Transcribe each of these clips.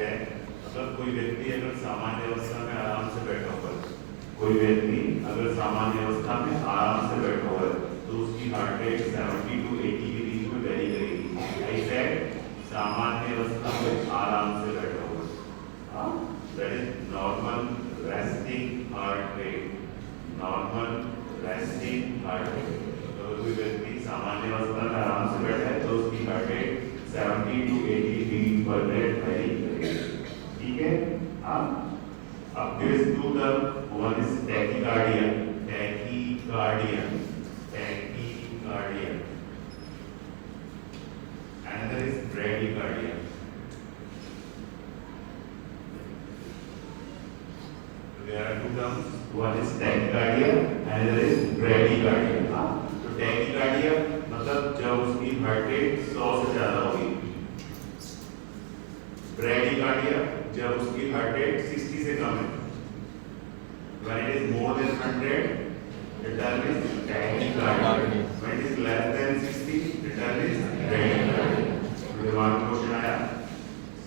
है, मतलब कोई व्यक्ति अगर सामान्य अवस्था में आराम से बैठा हुआ है, कोई व्यक्ति अगर सामान्य अवस्था में आराम से बैठा हुआ है तो उसकी हार्ट रेट 70 to 80 के बीच में वेरी करेगी। ऐसे सामान्य अवस्था में आराम से बैठा हुआ है, that is normal resting heart rate, normal resting heart rate. तो कोई व्यक्ति सामान्य अवस्था में आराम से बैठा है तो उसकी heart rate 70 to 80 beat per minute vary करेगी। ठीक है, अब there is two term, one is tachycardia, tachycardia, tachycardia, another is bradycardia. There are two terms, one is tachycardia, another is bradycardia. तो tachycardia मतलब जब उसकी हार्ट रेट 100 से ज्यादा होगी, ब्रैडीकार्डिया जब उसकी हार्ट रेट 60 से कम है, when it is more than 100 the term is tachycardia, when it is less than 60 the term is bradycardia। दिमाग में क्वेश्चन आया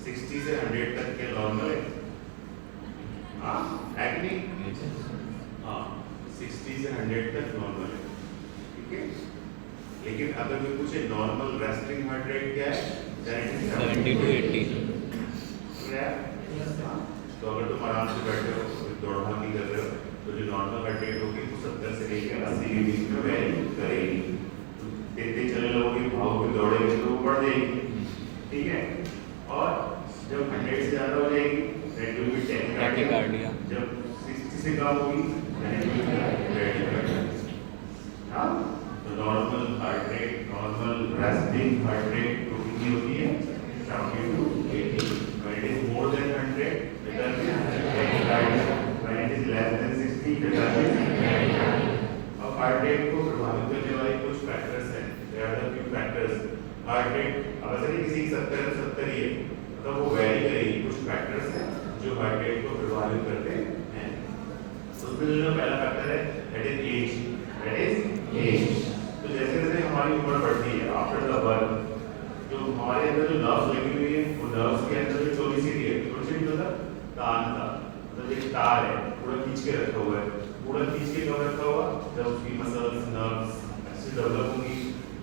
60 से 100 तक के नॉर्मल है, हाँ है कि नहीं? हाँ 60 से 100 तक नॉर्मल है, ठीक है। लेकिन अगर कोई पूछे नॉर्मल रेस्टिंग हार्ट रेट क्या है, 70 to 80। तो अगर तुम आराम से बैठे हो, दौड़ भाग नहीं कर रहे हो, तो जो नॉर्मल हार्ट रेट होगी वो 70 से लेकर 80 के बीच में वेरी करेगी। तेज चलने लगोगे, भागोगे, दौड़ेगे तो वो बढ़ जाएगी, ठीक है। और जब 100 से ज़्यादा हो जाएगी दैट विल बी टैक्यकार्डिया, जब 60 से कम होगी दैट विल बी ब्रैडीकार्डिया। हाँ, तो normal heart rate, normal resting heart rate कितनी होती है? 70 to 80। When it is more than 100, the term is tachycardia. When it is less than 60, the term is bradycardia. अब heart rate को प्रभावित करने वाले कुछ फैक्टर्स हैं। There are the few factors. Heart rate अब ऐसे नहीं किसी 70 में 70 ही है, मतलब वो वेरी करेगी। कुछ फैक्टर्स हैं जो हार्ट रेट को प्रभावित करते हैं। तो उसमें जो पहला फैक्टर है that is age, that is age। तो जैसे जैसे हमारी उम्र बढ़ती है, आफ्टर द बर्थ जो हमारे अंदर जो नर्व्स लगी हुई है, वो नर्व्स के अंदर जो टोनिसिटी है, टोनिसिटी मतलब तान का, मतलब एक तार है पूरा खींच के रखा हुआ है, पूरा खींच के कब रखा हुआ? जब उसकी मसल्स, नर्व्स ऐसे डेवलप होंगी।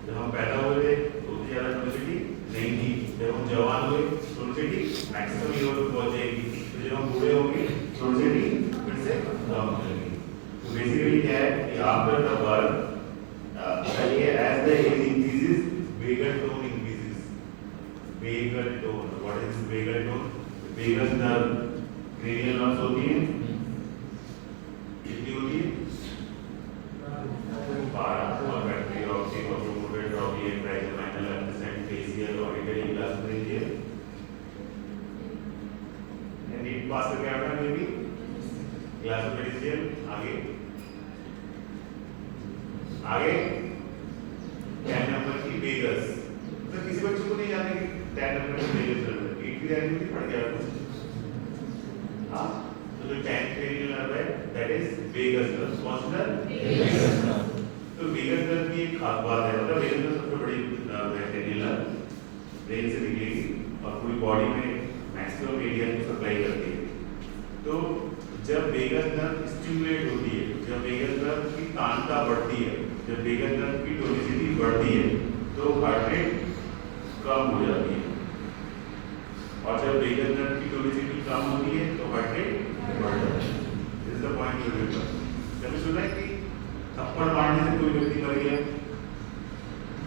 जब हम पैदा हुए थे तो उतनी ज़्यादा टोनिसिटी नहीं थी, जब हम जवान हुए टोनिसिटी मैक्सिमम लेवल पर पहुंच जाएगी, तो जब हम बूढ़े होंगे टोनिसिटी फिर से कम हो जाएगी। तो बेसिकली क्या है कि after the birth as the age increases, vagal tone increases. Vagal tone, what is vagal tone? vagus nerve, cranial nerves होती है, कितनी होती है? 12 और बैटरी ऑप्टिक और motor trophy trigeminal abducent facial auditory glossopharyngeal. NEET pass करके आना है बेबी, ग्लासोफेरिंजियल। आगे 10 नंबर की वेगस, तो किसी बच्चे को नहीं याद है कि 10 नंबर की वेगस नर्व है, 8 की वैल्यू नहीं पड़ गया कुछ। हाँ, तो जो 10th क्रेनियल नर्व है दैट इज वेगस नर्व। कौन सा नर्व? Vagus nerve. तो वेगस नर्व की एक खास बात है, मतलब वेगस नर्व सबसे बड़ी नर्व है, क्रेनियल नर्व ब्रेन से निकलेगी और पूरी बॉडी में मैक्सिमम एरिया को सप्लाई करती है। तो जब वेगस नर्व स्टिमुलेट होती है, जब वेगस नर्व की तानता बढ़ती है, जब वेगस नर्व की टोनिसिटी बढ़ती है तो हार्ट रेट कम हो जाती है, और जब वेगस नर्व की टोनिसिटी कम होती है तो हार्ट रेट बढ़ जाती है। This is the point two remember. कभी सुना है कि थप्पड़ मारने से कोई व्यक्ति मर गया?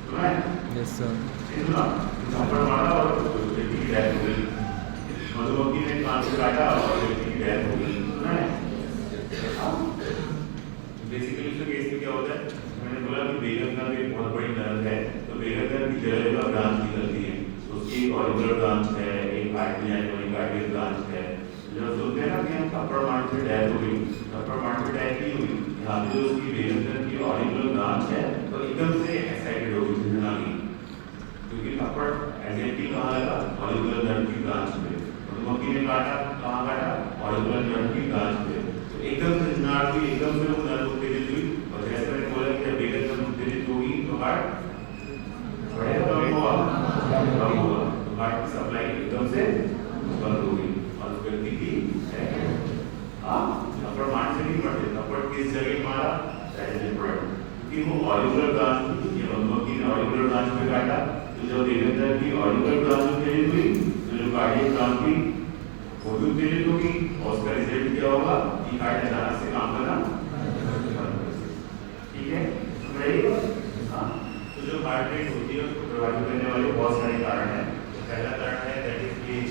सुना है? Yes sir. सुना, थप्पड़ मारा और व्यक्ति की डेथ हो गई, मधुमक्खी ने कान से काटा और व्यक्ति की डेथ हो गई, सुना है? बेसिकली उसके केस में क्या होता है, मैंने बोला कि वेगस नर्व एक बहुत बड़ी नर्व है, तो वेगस नर्व की जगह जगह ब्रांच निकलती है, उसकी एक ऑरिजिनल ब्रांच है, एक हार्ट में जाने वाली कार्डियल ब्रांच है। जब सुनते हैं ना कि हम थप्पड़ मारने से डेथ हो गई, थप्पड़ मारने से डेथ नहीं हुई, यहाँ पे जो उसकी वेगस नर्व की ऑरिजिनल ब्रांच है तो एकदम से एक्साइटेड हो गई, झंझना गई, क्योंकि थप्पड़ एग्जैक्टली कहाँ लगा? ऑरिजिनल नर्व की ब्रांच पे। मधुमक्खी ने काटा, कहाँ काटा? ऑरिजिनल नर्व की ब्रांच पे। तो एकदम से झंझनाहट हुई, एकदम से वो नर्व उत्तेजित हुई, और जैसे मैंने बोला कि जब वेगस नर्व उत्तेजित होगी तो हार्ट बढ़ेगा, कम हुआ, तो हार्ट की सप्लाई एकदम से बंद हो गई। वो भी उत्तेजित होगी और उसका रिजल्ट क्या होगा कि हार्ट अचानक से काम करना, ठीक है। हाँ, तो जो हार्ट रेट होती है उसको प्रभावित करने वाले बहुत सारे कारण हैं। तो पहला कारण है दैट इज एज।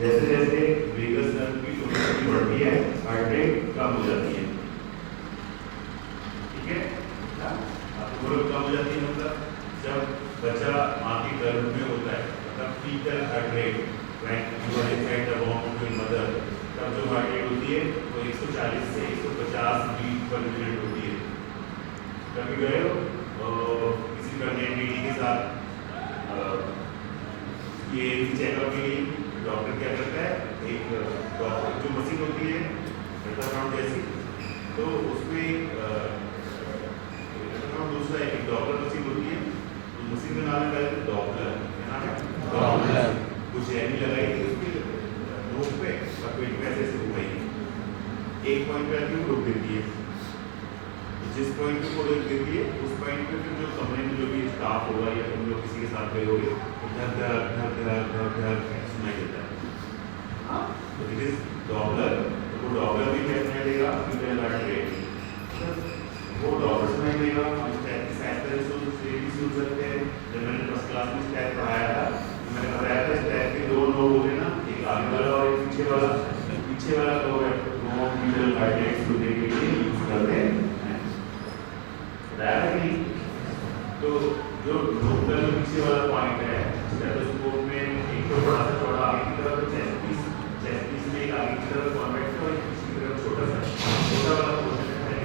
जैसे जैसे वेगस नर्व की टोनिसिटी बढ़ती है हार्ट रेट कम हो जाती है, ठीक है। आपको बोलो कम हो जाती है मतलब जब बच्चा माँ की गर्भ में होता है तब foetal heart rate when you are inside the womb of your mother, तब जो हार्ट रेट होती है वो 140 से 150 बीट पर मिनट होती है। कभी गए हो किसी प्रेग्नेंट लेडी के साथ ये चेकअप के लिए डॉक्टर क्या करता है, एक डॉक्टर जो मशीन होती है अल्ट्रासाउंड जैसी, तो उसमें दूसरा एक डॉपलर मशीन होती है, तो मशीन का नाम है डॉपलर, क्या नाम है डॉपलर। कुछ ऐनी लगाई थी उसकी नोक पे और पेट में ऐसे घुमाई, एक पॉइंट पे आती है रोक देती है, जिस पॉइंट पे वो रोक देती है उस पॉइंट पे फिर जो कमरे में जो भी स्टाफ होगा या तुम लोग किसी के साथ गए होगे तो धक धक धक धक धक धक सुनाई देता है। तो इट इज डॉपलर। तो वो डॉपलर भी क्या सुनाई देगा, फीटल हार्ट रेट, वो डॉक्टर सुनाई देगा। हम स्टैट की सहायता से भी सुन सकते हैं। जब मैंने फर्स्ट क्लास में स्टैट पढ़ाया था तो मैंने बताया था स्टैट के दो नोब होते हैं ना, एक आगे वाला और एक पीछे वाला। पीछे वाला नोब है वो फीटल हार्ट रेट सुनने के लिए यूज करते हैं, बताया नहीं। तो जो नोब का जो पीछे वाला पॉइंट है स्टेथोस्कोप में एक तो बड़ा सा चौड़ा आगे की तरफ चेस्ट पीस में एक आगे की तरफ कॉन्वेक्स है और एक पीछे की तरफ छोटा वाला पोर्शन है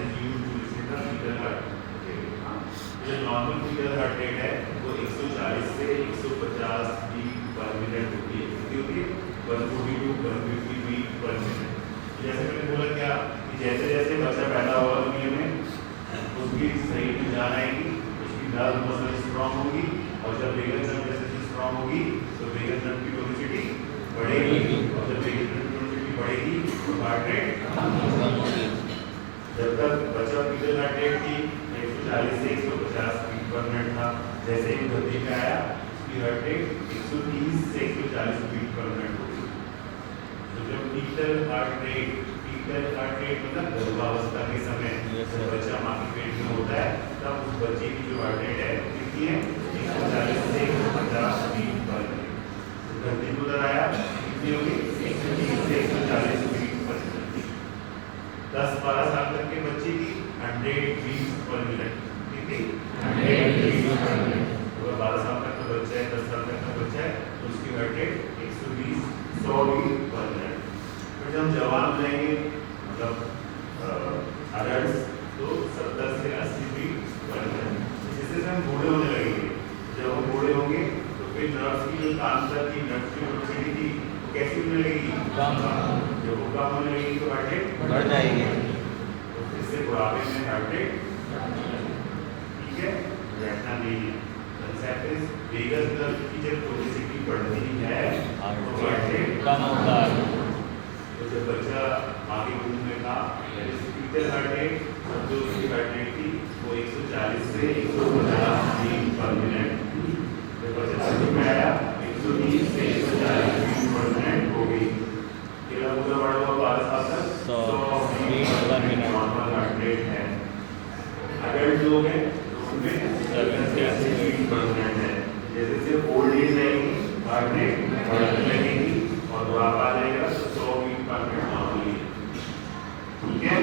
जो नॉर्मल फीटल हार्ट रेट है वो 140 से 150 बीट पर मिनट होती है। कितनी होती है? 142 150 बीट पर मिनट। जैसे मैंने बोला क्या कि जैसे जैसे बच्चा पैदा होगा दुनिया में उसकी शरीर में जान आएगी, उसकी नर्व मसल स्ट्रांग होगी और जब वेगस नर्व जैसे स्ट्रांग होगी तो वेगस नर्व की टोनिसिटी बढ़ेगी और जब वेगस नर्व की टोनिसिटी बढ़ेगी तो हार्ट रेट कम होगी। जब तक बच्चा फीटल हार्ट रेट थी 140 से 150 बीट पर मिनट था, जैसे ही धरती में आया उसकी हार्ट रेट 130 से 140 बीट पर मिनट होगी। तो जब फीटल हार्ट रेट मतलब गर्भावस्था के समय जब बच्चा माँ के पेट में होता है तब उस बच्चे की जो हार्ट रेट है कितनी है 140 से 150 बीट पर मिनट। तो धरती को उधर आया कितनी होगी 130 से 140 बीट पर मिनट। 10-12 साल तक के बच्चे की 100 बीट पर मिनट, कितनी 100 बीट पर मिनट। अगर 12 साल तक का बच्चा है 10 साल तक का बच्चा है तो उसकी heart rate 120-100 beat per minute. फिर जब हम जवान हो जाएंगे मतलब अडल्ट तो 70 से 80 बीट पर मिनट। जिससे हम बूढ़े होने लगेंगे, जब हम बूढ़े होंगे तो फिर नर्व्स की जो काम करती नर्व्स की टोनिसिटी थी वो कैसी होने लगेगी, जब वो कम होने लगेगी तो हार्ट रेट बढ़ जाएगी, तो फिर से बुढ़ापे में हार्ट रेट, ठीक है, बैठना नहीं है। कंसेप्ट इज वेगस नर्व की जब टोनिसिटी बढ़ती है तो हार्ट रेट कम होता है। तो जब बच्चा माँ के पेट में था फीटल हार्ट रेट जो उसकी हार्ट रेट थी वो 140 से 150 बीट पर मिनट, जब बच्चा धरती में आया 130 से 140 बीट पर मिनट हो गई। केवल पूरा बड़ा हुआ 12 साल तक 100 beat per minute normal heart rate है। अडल्ट लोग हैं तो उनमें 70 से 80 बीट पर मिनट है। जैसे जैसे ओल्ड एज रहेगी हार्ट रेट बढ़ने लगेगी और बुढ़ापा आ जाएगा तो 100 बीट पर मिनट नॉर्मली, ठीक है।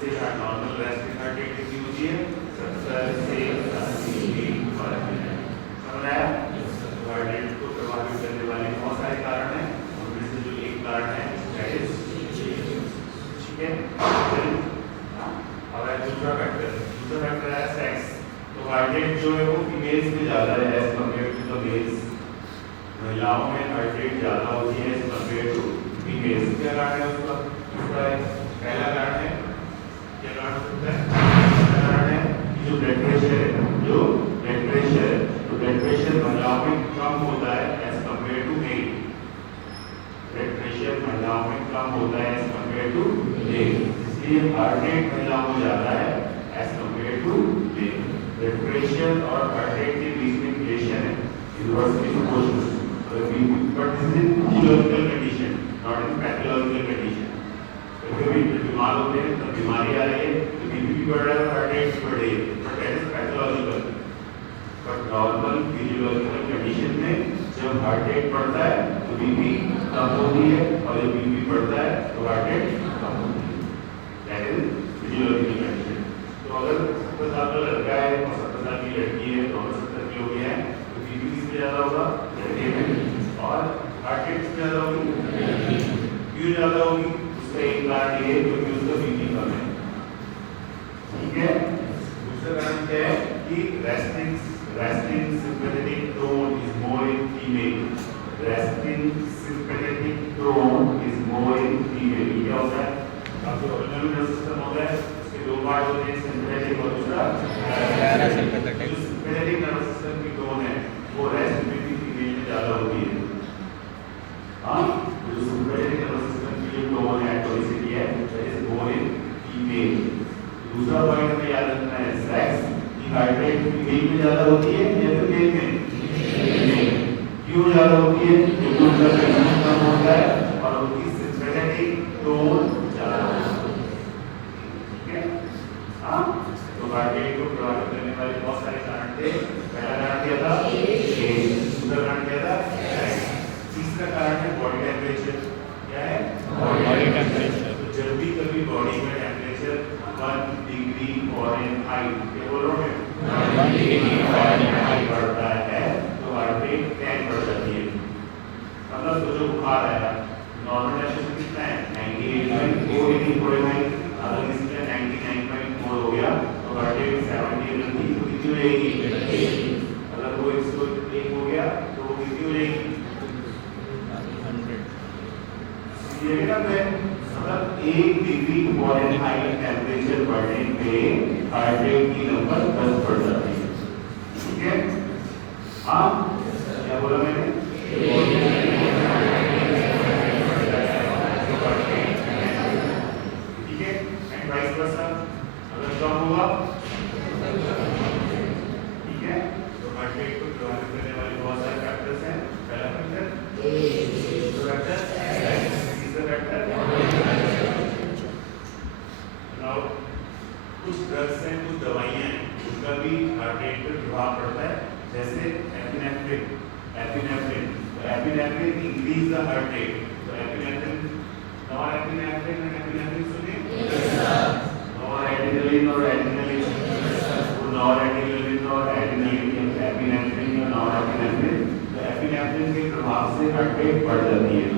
से नॉर्मल रेस्टिंग हार्ट रेट कितनी होती है 70 से 80 बीट पर मिनट। समझ आया? हार्ट रेट को प्रभावित करने वाले बहुत सारे कारण हैं, उनमें से जो एक कारण है दैट इज, ठीक है। अब है दूसरा फैक्टर है सेक्स। तो हार्ट रेट जो है वो फीमेल्स में ज़्यादा है as compare to the males. महिलाओं में हार्ट रेट ज़्यादा होती है एज कम्पेयर टू फीमेल्स। क्या कारण है उसका? पहला कारण है क्या कारण होता है? कारण है कि जो ब्लड प्रेशर है, जो ब्लड प्रेशर तो ब्लड प्रेशर महिलाओं में कम होता है as compare to male. Blood pressure महिलाओं में कम होता है एज कम्पेयर टू मेल, इसलिए हार्ट रेट महिलाओं में ज़्यादा है as compare to male. Blood pressure और हार्ट रेट के बीच में रिलेशन है, inversely proportional, but this is physiological condition. बीमार होते हैं, तब बीमारी आ रही है, तो बीपी भी बढ़ रहा है, हार्ट रेट भी बढ़ रही है, but that is pathological. But normal physiological condition में जब हार्ट रेट बढ़ता है तो बीपी कम होती है, और जब बीपी बढ़ता है तो हार्ट रेट कम होती है। That is physiological condition. तो अगर 70 साल का लड़का है और 70 साल की लड़की है, दोनों 70 के हो गए हैं, तो बीपी किसमें ज़्यादा होगा? लड़के में। और हार्ट रेट किसमें ज़्यादा होगी? क्यों ज़्यादा होगी? उसका एक कारण ये है क्योंकि उसका बीपी कम है। ठीक है। दूसरा कारण क्या है कि resting sympathetic tone is more in female. Resting sympathetic tone is more in female. ये क्या होता है? अब जो ऑटोनॉमिक सिस्टम होता है उसके दो पार्ट होते हैं, सिंपैथेटिक और दूसरा पैरासिम्पैथेटिक। जो सिंपैथेटिक नर्वस सिस्टम की टोन है वो रेस्ट में भी फीमेल में ज़्यादा होती है। हाँ, जो सिंपैथेटिक नर्वस सिस्टम की जो टोन है, टोनिसिटी है, that is more in female. दूसरा पॉइंट हमें याद रखना है, सेक्स की हार्ट रेट फीमेल में ज़्यादा होती है या फिर मेल में? क्यों ज़्यादा होती है? क्योंकि उनका टेंशन कम होता है और उनकी सिंपैथेटिक टोन ज़्यादा होती है। ठीक है। हाँ, तो हार्ट रेट को प्रभावित करने वाले बहुत सारे कारण थे। पहला कारण क्या था? एज। दूसरा कारण क्या था? तीसरा कारण है बॉडी टेम्परेचर। क्या है? Body temperature. तो जब भी कभी बॉडी का टेम्परेचर 1 डिग्री फॉरेनहाइट, क्या बोल रहा हूँ मैं? 1 डिग्री फॉरेनहाइट बढ़ता है तो हार्ट रेट 10 बढ़ जाती है। मतलब तो जो बुखार आया, नॉर्मल टेम्परेचर कितना है? 98.4 डिग्री फॉरेनहाइट। अगर किसी का 99.4 हो गया तो हार्ट रेट 70 थी तो कितनी हो जाएगी? अगर वो 101 हो गया तो वो कितनी हो जाएगी? 100। ये ना मैं मतलब 1 डिग्री फॉरेनहाइट टेम्परेचर बढ़ने पे हार्ट रेट की नंबर 10 बढ़ जाती है। ठीक है। हाँ, क्या बोला मैंने? ठीक है। एंड वाइस वर्सा, अगर कम होगा, ठीक है, तो हार्ट रेट को प्रभावित करने वाले बहुत सारे फैक्टर्स हैं। पहला फैक्टर दूसरा फैक्टर, तीसरा फैक्टर। नाउ कुछ ड्रग्स हैं, कुछ दवाइयाँ हैं, उनका भी हार्ट रेट पर प्रभाव पड़ता है, जैसे एपिनेफ्रिन। तो epinephrine increase the heart rate. तो एपिनेफ्रिन, नॉरएपिनेफ्रिन और एपिनेफ्रिन सुनिए। नॉरएड्रेनालिन और एड्रेनालिन, वो नॉरएड्रेनालिन और एड्रेनालिन, एपिनेफ्रिन या नॉरएपिनेफ्रिन, तो एपिनेफ्रिन के प्रभाव से हार्ट रेट बढ़ जाती है।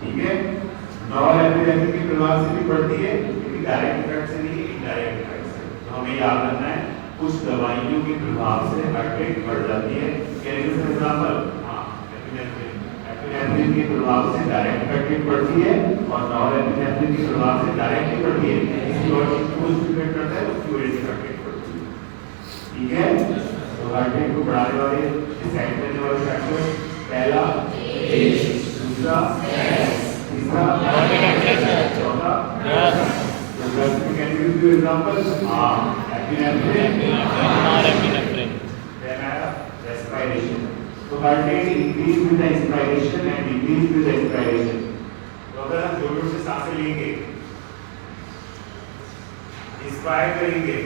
ठीक है। नॉरएपिनेफ्रिन के प्रभाव से भी बढ़ती है, लेकिन डायरेक्ट इफेक्ट से नहीं, इनडायरेक्ट इफेक्ट से। तो हमें याद रखना है कुछ दवाइयों के प्रभाव से हार्ट रेट बढ़ जाती है। कैसे फॉर एग्जांपल, हाँ, एपिनेफ्रिन के प्रभाव से डायरेक्ट हार्ट रेट बढ़ती है और नॉरएपिनेफ्रिन के प्रभाव से डायरेक्ट नहीं बढ़ती है, किसी और चीज को स्टिमुलेट करता है उसकी वजह से हार्ट रेट बढ़ती है। ठीक है। तो हार्ट रेट को बढ़ाने वाले, डिसाइड करने वाले फैक्टर, पहला एज, दूसरा तीसरा बॉडी टेम्परेचर, चौथा एग्जांपल, हाँ, एपिनेफ्रिन, नॉरएपिनेफ्रिन। then respiration. तो heart rate increase with the inspiration and decrease with the expiration. तो अगर हम जोर से सांसें लेंगे, इंस्पायर करेंगे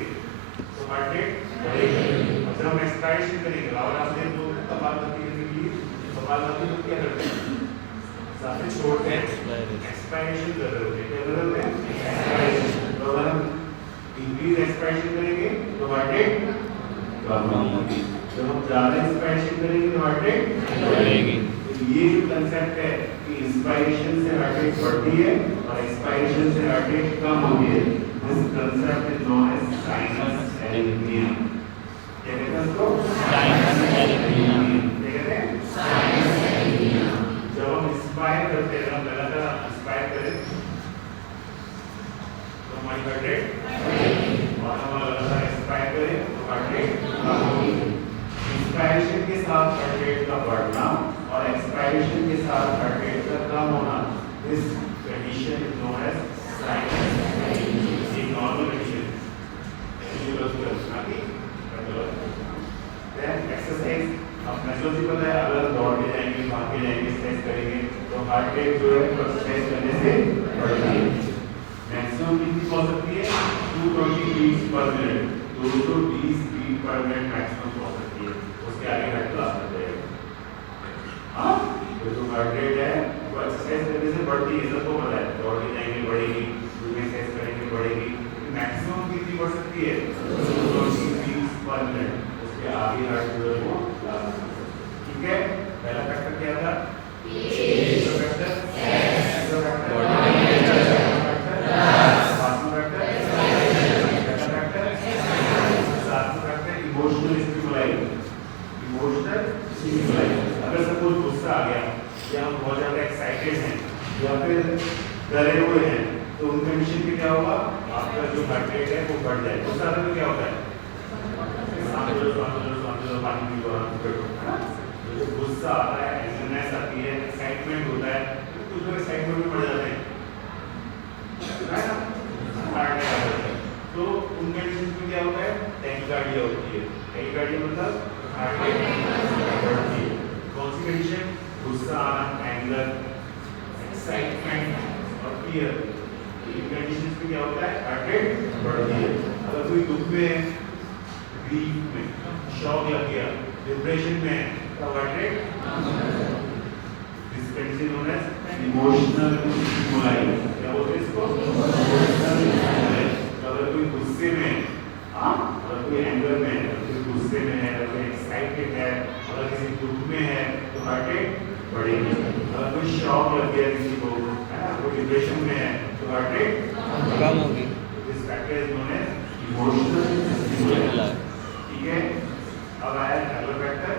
तो हार्ट रेट बढ़ेगा। और जब हम एक्सपायरेशन करेंगे, और आपने जो कपालभाति करने के लिए कपालभाति को क्या करते हैं? सांसें छोड़ते हैं, एक्सपायरेशन कर रहे होते हैं। क्या कर रहे होते हैं? एक्सपायरेशन। तो अगर हम इंक्रीज एक्सपायरेशन करेंगे तो हार्ट रेट कम होगी, जब हम ज़्यादा इंस्पायरेशन करेंगे तो हार्ट रेट बढ़ेगी। तो ये जो कंसेप्ट है कि इंस्पायरेशन से हार्ट रेट बढ़ती है और एक्सपायरेशन से हार्ट रेट कम होती है, this concept is known as sinus arrhythmia. क्या कहते हैं इसको? Sinus arrhythmia. क्या कहते हैं? Sinus arrhythmia. जब हम इंस्पायर करते हैं, हम लगातार इंस्पायर करें तो हमारी हार्ट रेट बढ़ेगी, और हम लगातार एक्सपायर करें तो हार्ट रेट कम होगी। इंस्पायरेशन के साथ हार्ट रेट का बढ़ना और एक्सपायरेशन के साथ हार्ट रेट का कम होना, this condition is known as sinus arrhythmia. एक नॉर्मल कंडीशन फिजियोलॉजिकल, ना कि पैथोलॉजिकल। देन एक्सरसाइज, अब फिजियोलॉजिकल है, अगर दौड़ के जाएंगे, भाग के जाएंगे, एक्सरसाइज करेंगे तो हार्ट रेट जो है एक्सरसाइज करने से बढ़ती है। Maximum beats per minute, 220 beat per minute maximum पहुंच सकती है। उसके आगे हार्ट क्लास कर जाएगा। हाँ, तो जो हार्ट रेट है वो एक्सरसाइज करने से बढ़ती है, सबको पता है। दौड़ के जाएंगे बढ़ेगी, एक्सरसाइज करेंगे बढ़ेगी, मैक्सिमम कितनी बढ़ सकती है? 220 बीट्स पर मिनट। उसके आगे हार्ट जो है वो क्लास। ठीक है, पहला फैक्टर क्या था? डरे हुए हैं तो उन कंडीशन में क्या होगा? आपका जो हार्ट रेट है वो बढ़ जाए। उस हालत में क्या होता है? पानी पी लो, तो जो गुस्सा आता है, एंग्जाइटी आती है, एक्साइटमेंट होता है, तो कुछ लोग एक्साइटमेंट में बढ़ जाते हैं, हार्ट अटैक आता है। तो उन कंडीशन में क्या होता है? टैकीकार्डिया होती है। टैकीकार्डिया मतलब हार्ट रेट बढ़ती है। कौन सी कंडीशन? गुस्सा आना, एंगर, एक्साइटमेंट और फियर। इन कंडीशंस में क्या होता है? हार्ट रेट बढ़ती है। अगर कोई दुख में है, ग्रीफ में, शॉक लग गया, डिप्रेशन में है, तो heart rate this condition known as emotional stimuli. क्या बोलते हैं इसको? Emotional stimuli. अगर कोई गुस्से में है, अगर कोई एंगर में है, कोई गुस्से में है, कोई एक्साइटेड है, अगर किसी दुख में है, तो हार्ट रेट बढ़ेगी। अगर कोई शॉक लग गया किसी को, कोई डिप्रेशन में है, तो हार्ट रेट कम होगी। This factor is known as emotional stimuli. ठीक है, अब आया अगला फैक्टर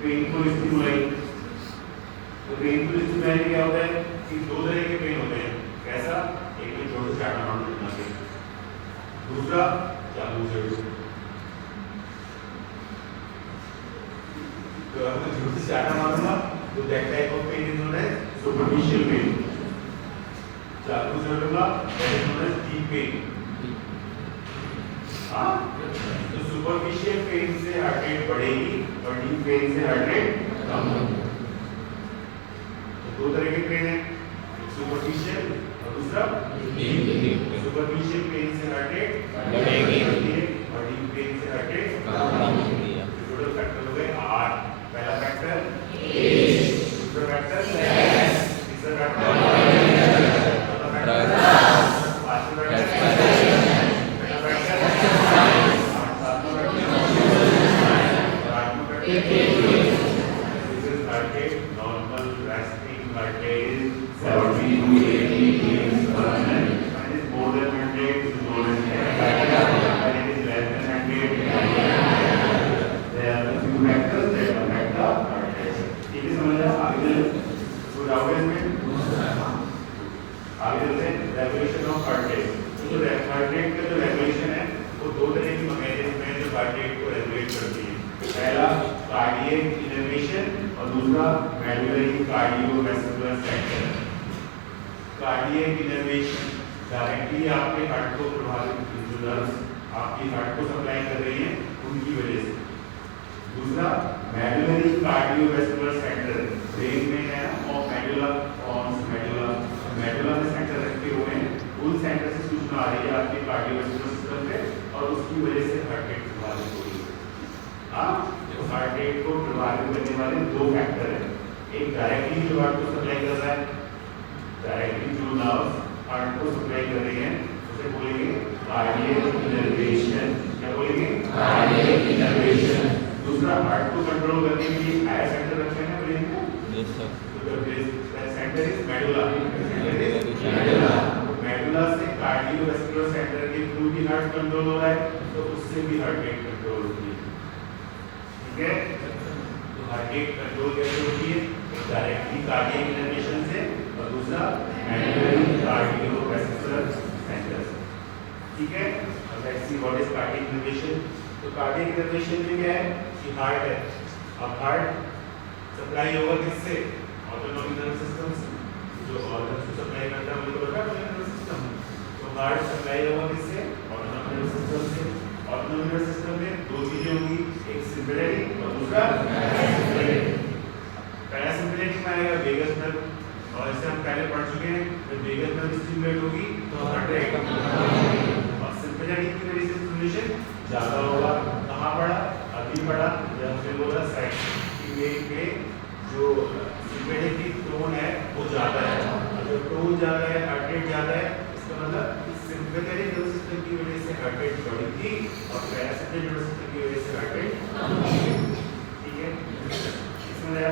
पेनफुल स्टिमुलाई। तो पेनफुल स्टिमुलाई क्या होता है कि दो तरह के पेन होते हैं। कैसा? एक में जोर से चाटा मारना है, दूसरा चाकू से। तो अगर जोर से चाटा मारूंगा तो that type of pain is known as superficial pain. चाकू से लूंगा that is known as deep pain. तो सुपरफिशियल पेन से हार्ट रेट बढ़ेगी और डीप पेन से हार्ट रेट कम होगी। तो दो तरह के पेन है, सुपरफिशियल और दूसरा डीप। सुपरफिशियल पेन से हार्ट रेट बढ़ेगी और डीप पेन से हार्ट रेट कम होगी। टोटल फैक्टर हो गए 8। पहला फैक्टर एज, दूसरा फैक्टर सेक्स, तीसरा फैक्टर चौथा फैक्टर पांचवा फैक्टर कार्डियक इनर्वेशन डायरेक्टली आपके हार्ट को प्रभावित, जो नर्व्स आपकी हार्ट को सप्लाई कर रही हैं उनकी वजह से। दूसरा मेडुलरी कार्डियोवैस्कुलर सेंटर, ब्रेन में है और मेडुला पॉन्स, मेडुला में सेंटर रखे हुए हैं, उन सेंटर से सूचना आ रही है आपके कार्डियोवैस्कुलर सिस्टम पे और उसकी वजह से हार्ट रेट प्रभावित हो रही है। तो हार्ट रेट को प्रभावित करने वाले दो फैक्टर हैं। एक डायरेक्टली जो हार्ट को सप्लाई कर रहा है, डायरेक्टली जो नर्व्स हार्ट को सप्लाई कर रही हैं उसे बोलेंगे कार्डियक इनर्वेशन। क्या बोलेंगे? Cardiac innervation. दूसरा हार्ट को कंट्रोल करने के लिए हायर सेंटर रखे हैं ब्रेन में। Yes sir. तो the centre is medulla. Medulla से कार्डियोवैस्कुलर सेंटर के थ्रू भी हार्ट कंट्रोल हो रहा है, तो उससे भी हार्ट रेट कंट्रोल होती है। ठीक है, तो हार्ट रेट कंट्रोल कैसे होती है? डायरेक्टली कार्डियक इनर्वेशन से और दूसरा मेडुलरी कार्डियोवैस्कुलर सेंटर से। ठीक है, अब let's see what is cardiac innervation. तो कार्डियक इनर्वेशन में क्या है कि हार्ट है, अब हार्ट सप्लाई होगा किससे? ऑटोनॉमिक नर्वस सिस्टम से। जो ऑर्गन्स को सप्लाई करता है वो होता है ऑटोनॉमिक नर्वस सिस्टम। तो हार्ट सप्लाई होगा किससे? ऑटोनॉमिक नर्वस सिस्टम से। ऑटोनॉमिक नर्वस सिस्टम में दो चीजें होंगी, एक सिंपैथेटिक और दूसरा पैरासिम्पैथेटिक। पैरासिम्पैथेटिक में आएगा वेगस नर्व, और इसे हम पहले पढ़ चुके हैं, जब वेगस नर्व स्टिमुलेट होगी तो हार्ट रेट, और सिंपैथेटिक की वजह से स्टिमुलेशन ज्यादा होगा, कहाँ पड़ा, अभी पड़ा, या फिर बोला साइड की वेव में जो सिम्पेथेटिक टोन है वो ज्यादा है। अगर टोन ज्यादा है, हार्ट रेट ज्यादा है, इसका मतलब सिम्पेथेटिक नर्वस सिस्टम की वजह से हार्ट रेट बढ़ेगी और पैरासिम्पेथेटिक नर्वस सिस्टम की वजह से हार्ट रेट कम होगी। ठीक है, इसमें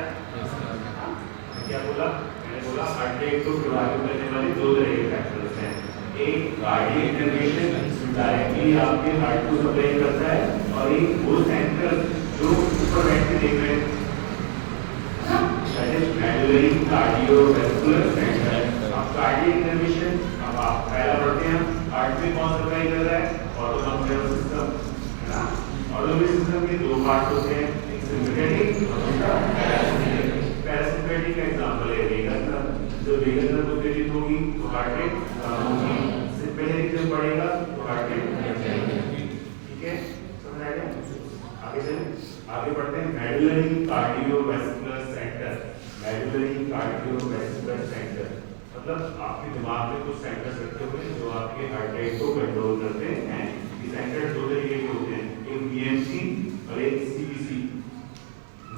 क्या बोला, मैंने बोला हार्ट रेट को प्रभावित करने वाले दो तरह के फैक्टर्स हैं। एक कार्डियक इनर्वेशन डायरेक्टली आपके हार्ट को सप्लाई करता है, और एक वो सेंटर जो ऊपर बैठ के देख रहे हैं, that is medullary cardiovascular centre. अब कार्डियक इनर्वेशन, अब आप पहला पढ़ते हैं हार्ट में कौन सप्लाई कर रहा है, ऑटोनॉमिक नर्वस सिस्टम, है ना। ऑटोनॉमिक सिस्टम के दो पार्ट होते हैं, एक सिम्पेथेटिक और दूसरा पैरासिम्पेथेटिक। पैरासिम्पेथेटिक का एग्जांपल है वेगस नर्व, जो वेगस नर्व उत्तेजित होगी तो हार्ट रेट कम होगी, सिम्पेथेटिक जब बढ़ेगा तो हार्ट रेट बढ़ जाएगी। ठीक है, समझ आ गया। आगे चलें, आगे बढ़ते हैं medullary cardiovascular centre. Medullary cardiovascular centre मतलब आपके दिमाग में कुछ सेंटर्स रखे हुए हैं जो आपके हार्ट रेट को कंट्रोल करते हैं। ये सेंटर दो तरीके के होते हैं, एक बीएमसी और एक सीबीसी।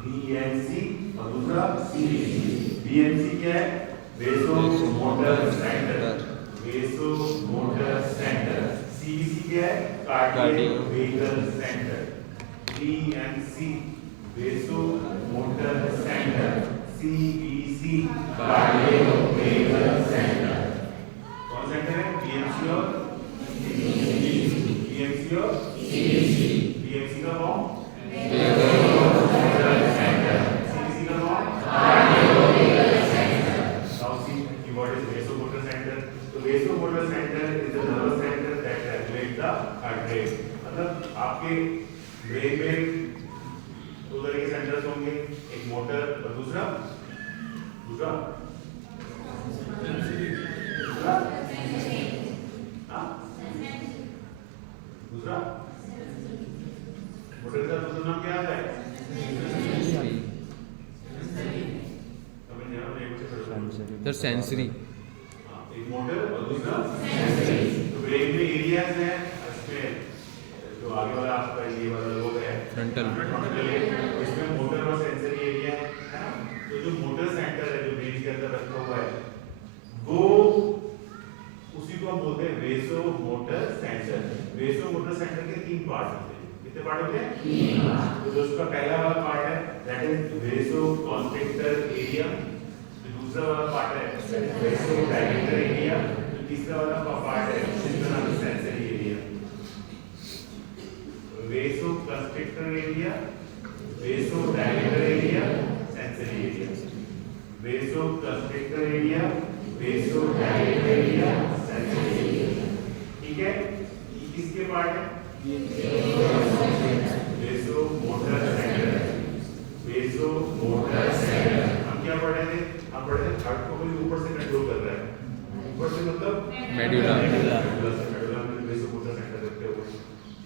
बीएमसी और दूसरा सीबीसी। बीएमसी क्या है, vasomotor centre, vasomotor centre. CBC क्या है, cardiovascular centre. BMC vasomotor centre, CBC cardiovascular centre. कौन सेंटर है, बीएमसी और बीएमसी और सीबीसी। बीएमसी का फॉर्म वेसोमोटर सेंटर, सीबीसी का form cardiovascular centre. Now see what is vasomotor center? तो vasomotor center is the nervous center that regulates the heart rate। मतलब आपके brain में दो तरह के सेंटर्स होंगे, एक मोटर और दूसरा दूसरा दूसरा मोटर का दूसरा नाम क्या आता है, सर सेंसरी। एक मोटर और दूसरा सेंसरी। तो ब्रेन में एरियाज हैं, इसमें जो आगे वाला आपका ये वाला लोब है फ्रंटल, इसमें मोटर और सेंसरी एरिया है ना। तो जो मोटर सेंटर है जो ब्रेन के अंदर रखा हुआ है वो उसी को हम बोलते हैं वेसोमोटर सेंटर। वेसोमोटर सेंटर के तीन पार्ट होते हैं, कितने पार्ट होते हैं, तीन। तो जो उसका पहला वाला पार्ट है दैट इज वेसोकॉन्स्ट्रिक्टर एरिया, दूसरा वाला पार्ट है वेसोडायलेटर एरिया, तीसरा वाला पार्ट है जिसका नाम है sensory area. Vasoconstrictor area, vasodilator area, sensory area. Vasoconstrictor area, vasodilator area, sensory area. ठीक है, ये किसके पार्ट है, वेसोमोटर सेंटर। वेसोमोटर सेंटर हम क्या पढ़ रहे थे, हम पढ़ रहे थे हार्ट को कोई ऊपर से कंट्रोल कर रहा है, ऊपर से मतलब मेडुला, मेडुला में वेसोमोटर सेंटर रखते हुए।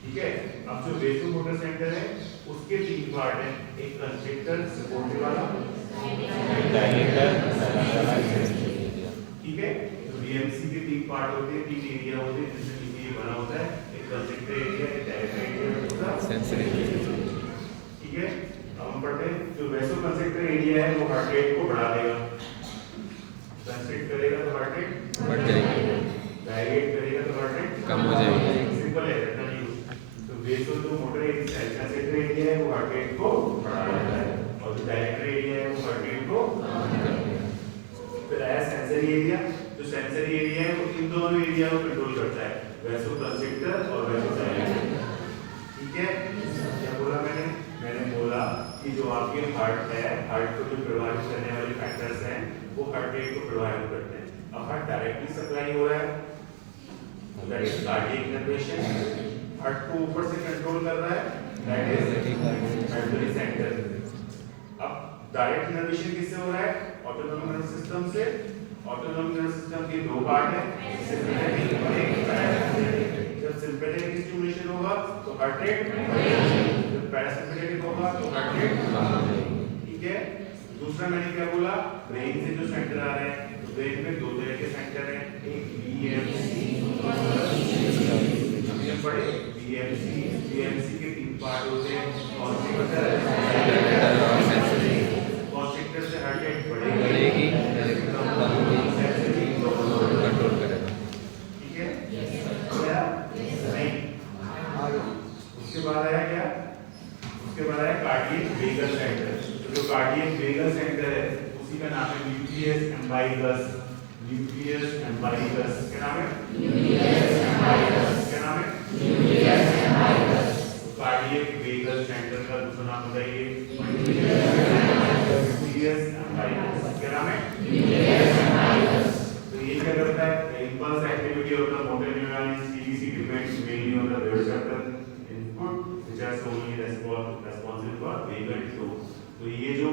ठीक है, अब जो वेसोमोटर सेंटर है उसके तीन पार्ट हैं, एक कंस्ट्रिक्टर सपोर्टिव वाला, ठीक है। तो बीएमसी के तीन पार्ट होते हैं, तीन एरिया होते हैं जिससे ये बना होता है, एक कंस्ट्रिक्टर एरिया, एक डायलेटर एरिया, दूसरा सेंसरी एरिया। ठीक है, अब हम पढ़ते हैं जो वेसोकॉन्स्ट्रिक्टर एरिया है वो हार्ट रेट को बढ़ा देगा, कंस्ट्रिक्ट करेगा तो हार्ट रेट बढ़ जाएगी, डायलेट करेगा तो हार्ट रेट कम हो जाएगी। सिंपल है, रटना नहीं। तो वेसोमोटर कंस्ट्रिक्टर एरिया है वो हार्ट रेट को बढ़ा देता है, और जो डायलेटर एरिया है वो हार्ट रेट को कम करता है। फिर आया सेंसरी एरिया, जो सेंसरी एरिया है वो इन दोनों एरिया को कंट्रोल करता है, वेसोकॉन्स्ट्रिक्टर और वेसोडायलेटर। ठीक है, क्या बोला मैंने, मैंने बोला कि जो आपके हार्ट है, हार्ट को जो प्रभावित करने वाले फैक्टर्स हैं वो हार्ट रेट को प्रभावित करते हैं। अब हार्ट डायरेक्टली सप्लाई हो रहा है, that is cardiac innervation, heart को ऊपर से कंट्रोल कर रहा है, दैट इज मेडुलरी सेंटर। अब डायरेक्ट इनर्वेशन किससे हो रहा है, ऑटोनॉमिक नर्वस सिस्टम से। ऑटोनॉमिक नर्वस सिस्टम के दो पार्ट हैं, सिम्पैथेटिक और एक पैरासिम्पैथेटिक। जब सिम्पैथेटिक स्टिमुलेशन होगा तो हार्ट रेट बढ़ेगा, जब पैरासिम्पैथेटिक होगा तो हार्ट रेट कम हो जाएगा। ठीक है, दूसरा मैंने क्या बोला, ब्रेन से जो सेंटर आ रहे हैं, तो ब्रेन में दो तरह के सेंटर हैं, एक बीएमसी, बीएमसी न्यूक्लियस एम्बाइगस, क्या नाम है? क्या नाम है? कार्डियक वेगस सेंटर का दूसरा नाम बताइए। न्यूक्लियस एम्बाइगस, क्या नाम है? तो ये क्या करता है? Impulse activity of the motor neuron in CBC depends mainly on the receptor input which are solely responsible for vagal tone। तो ये जो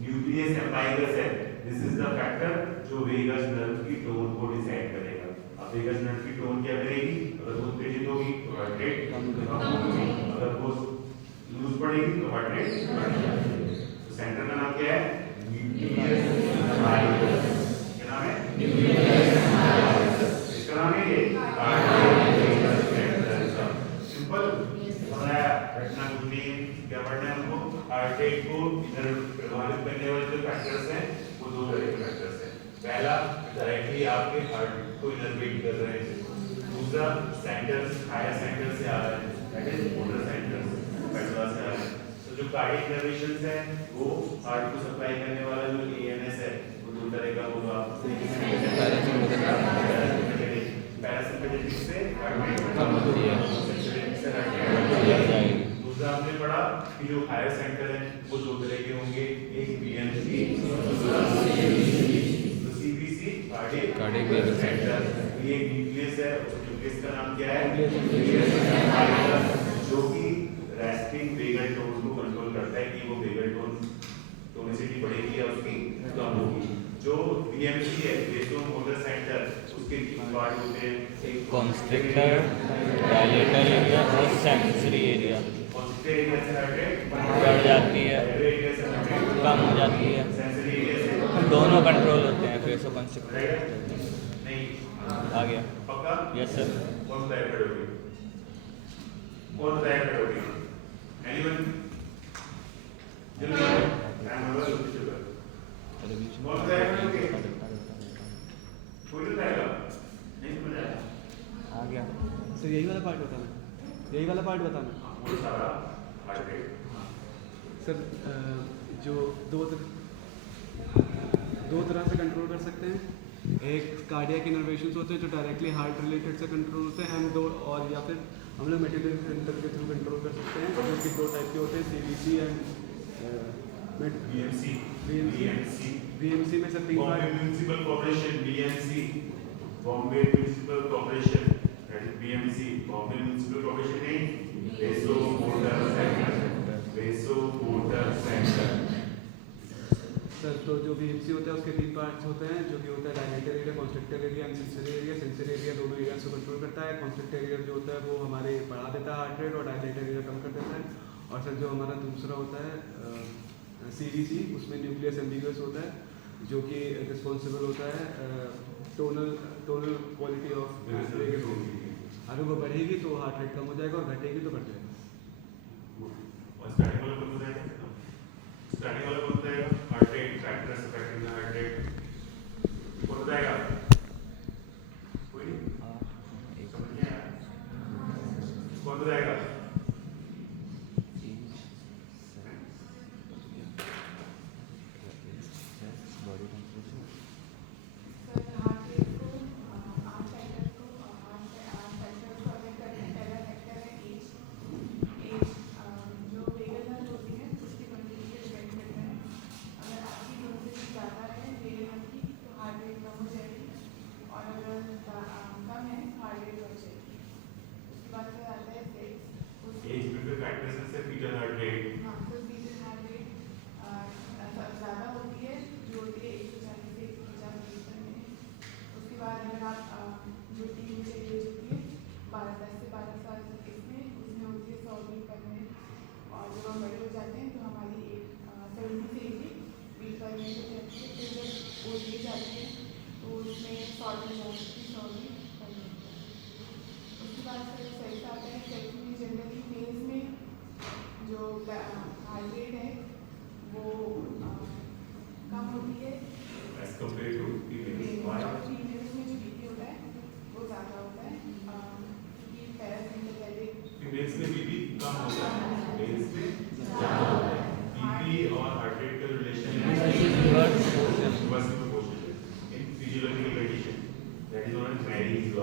न्यूक्लियस एम्बाइगस है, दिस इज द फैक्टर जो वेगस नर्व की टोन को डिसाइड करेगा। अब वेगस नर्व की टोन क्या करेगी? अगर वो उत्तेजित होगी तो हार्ट रेट कम होगी, अगर वो लूज पड़ेगी तो हार्ट रेट बढ़ेगा। तो सेंटर का नाम क्या है? न्यूक्लियस एम्बाइगस। क्या नाम है? न्यूक्लियस एम्बाइगस। इसका नाम है ये कार्डियक वेगस सेंटर। सिंपल बनाया, रटना कुछ नहीं है। क्या पढ़ना है हमको? हार्ट रेट को इधर प्रभावित करने वाले जो फैक्टर्स हैं वो दो तरह के फैक्टर्स हैं। पहला डायरेक्टली आपके हार्ट को इनर्वेट कर रहे हैं, दूसरा सेंटर्स हायर सेंटर से आ रहे हैं, दैट इज मोटर सेंटर्स पेडुला से आ रहे हैं। तो जो कार्डियक नर्वेशंस है वो हार्ट को सप्लाई करने वाला जो एएनएस है वो दो तरह का होगा। पैरासिम्पैथेटिक से हार्ट रेट कम होती है, सिम्पैथेटिक से हार्ट रेट जाएगी। दूसरा हमने पढ़ा कि जो हायर सेंटर है वो दो तरह के होंगे, एक बीएमसी दूसरा सीबीसी। तो सीबीसी कार्डियक वेगस सेंटर, ये न्यूक्लियस है, उस न्यूक्लियस का नाम क्या है? न्यूक्लियस एम्बाइगस, जो कि रेस्टिंग वेगल टोन को कंट्रोल करता है कि वो वेगल टोनिसिटी बढ़ेगी या उसकी कम होगी। जो बीएमसी है, वेसो मोटर सेंटर, उसके तीन पार्ट होते हैं, एक कॉन्स्ट्रिक्टर, डायलेटर एरिया और सेंसरी एरिया। कॉन्स्ट्रिक्टर एरिया से हार्ट रेट बढ़ जाती है, डायलेटर एरिया से हार्ट रेट कम हो जाती है, सेंसरी एरिया से दोनों कंट्रोल होते हैं फेसो कॉन्स्ट्रिक्टर। नहीं आ गया? पक्का? Yes sir. कौन बताया करोगे? कौन बताया करोगे? एनीवन? जल्दी टाइम होगा जल्दी चलो। कौन बताया करोगे? कोई बताएगा? नहीं समझ आया? आ गया सर यही वाला पार्ट बताना, यही वाला पार्ट बताना। वो सारा हार्ट रेट सर जो दो तरह से कंट्रोल कर सकते हैं, एक कार्डियक इनर्वेशंस होते हैं जो डायरेक्टली हार्ट रिलेटेड से कंट्रोल होते हैं, एंड दो और या फिर हम लोग मेडिकल सेंटर के थ्रू कंट्रोल कर सकते हैं, जो कि दो टाइप के होते हैं, सीबीसी एंड बीएमसी। बीएमसी में सर तीन Bombay part. Municipal corporation BMC, Bombay municipal corporation that is BMC. Bombay municipal corporation नहीं, वेसो motor centre, वेसो motor centre. Sir तो जो बीएमसी होता है उसके तीन पार्ट्स होते हैं, जो कि होता है dilator area, constrictor area and sensory area. Sensory area दोनों एरिया को कंट्रोल करता है। कॉन्स्ट्रिक्टर एरिया जो होता है वो हमारे बढ़ा देता है हार्ट रेट, और डायलेटर एरिया कम कर देता है। और सर जो हमारा दूसरा होता है सीबीसी, उसमें न्यूक्लियस एम्बिगस होता है, जो कि रिस्पॉन्सिबल होता है टोनल क्वालिटी ऑफ वेगस। अगर वो बढ़ेगी तो हार्ट रेट कम हो जाएगा और घटेगी तो बढ़ जाएगा। और स्टार्टिंग वाला कौन बताएगा? स्टार्टिंग वाला कौन बताएगा? Heart rate factors affecting the heart rate कौन बताएगा? कोई नहीं? समझ नहीं आया? कौन बताएगा?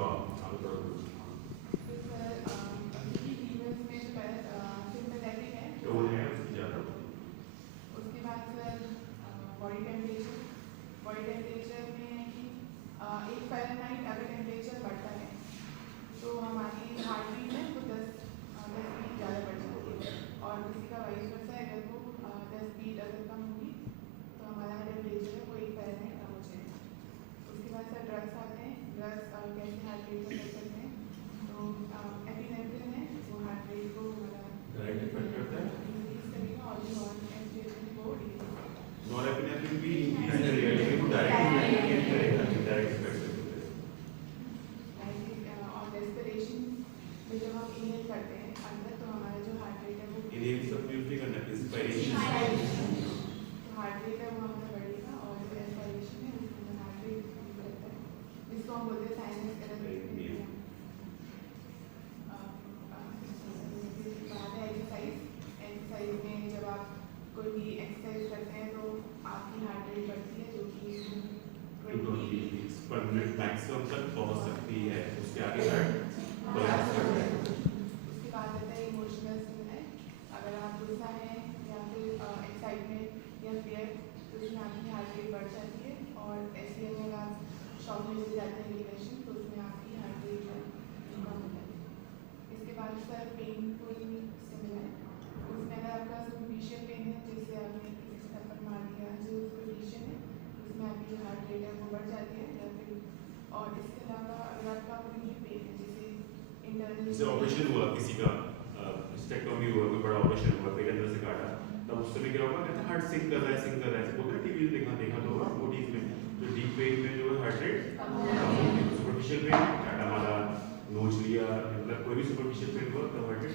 आगे बढ़ो। तो सर अभी फीमेल्स में जो सिम्पथेटिक है, क्या बोल रहे हैं उसकी ज़्यादा? उसके बाद सर बॉडी टेम्परेचर में है कि 1 फ़ारेनहाइट अगर टेम्परेचर बढ़ता है तो हमारी हार्ट बीट है वो 10 बीट ज़्यादा बढ़ जाती है, और उसी का वाइस वर्सा है, अगर वो 10 बीट अगर कम होगी तो हमारा टेम्परेचर है वो 1 फ़ारेनहाइट कम हो जाएगा। उसके बाद सर ड्रग्स आते हैं, ड्रग्स कैसे हार्ट रेट को कर सकते हैं, तो एपिनेफ्रिन है वो हार्ट रेट को हमारा डायरेक्ट इफेक्ट करता है। इंक्रीज करेगा, और नॉन-एपिनेफ्रिन को डिक्रीज करेगा। नॉरएपिनेफ्रिन भी इंक्रीज करेगा, लेकिन वो डायरेक्ट नहीं करेगा, डायरेक्ट इफेक्ट करेगा। और रेस्पिरेशन में जब हम इनहेल करते हैं अंदर, तो हमारा जो हार्ट रेट है वो इन्हें सब यूज नहीं करना, इंस्पायरेशन। तो हार्ट रेट है वो हमारा बढ़ेगा, और जो रेस्पिरेशन है उसमें हार्ट रेट कम करता है, जिसको हम बोलते हैं साइनस एक्सरसाइज। एक्सरसाइज में जब आप कोई भी एक्सरसाइज करते हैं तो आपकी हार्ट रेट बढ़ती है, जो कि 20 पर मिनट मैक्सिमम तक पहुंच सकती है, उसके आगे हार्ट कोलैप्स कर जाएगा। उसके बाद आता है इमोशनल स्टिमुलाई। अगर आप गुस्सा हैं या फिर एक्साइटमेंट या फियर, तो उसमें आपकी हार्ट रेट बढ़ जाती है, और ऐसे ही अगर आप शॉक में चले जाते हैं डिप्रेशन, तो उसमें आपकी हार्ट रेट है कम हो जाती है। इसके बाद सर पेनफुल स्टिमुलाई, उसमें अगर आपका सुपरफिशियल पेन है, जैसे आपने किसी से थप्पड़ मार दिया, जो सुपरफिशियल है उसमें आपकी जो हार्ट रेट है वो बढ़ जाती है, या फिर और इसके अलावा अगर आपका कोई डीप पेन है, जैसे इंटरनल जैसे ऑपरेशन हुआ किसी का, स्टेक्टोमी हुआ, कोई बड़ा ऑपरेशन हुआ, पेट अंदर से काटा, तब उस समय क्या होगा, कहते हैं हार्ट सिंक कर रहा है, ऐसे बोलते हैं, टीवी देखा तो होगा मूवीज में, तो डीप पेन में जो है हार्ट रेट कम होती है। सुपरफिशियल पेन काटा मारा, नोच लिया, मतलब कोई भी सुपरफिशियल पेन हुआ तो हार्ट रेट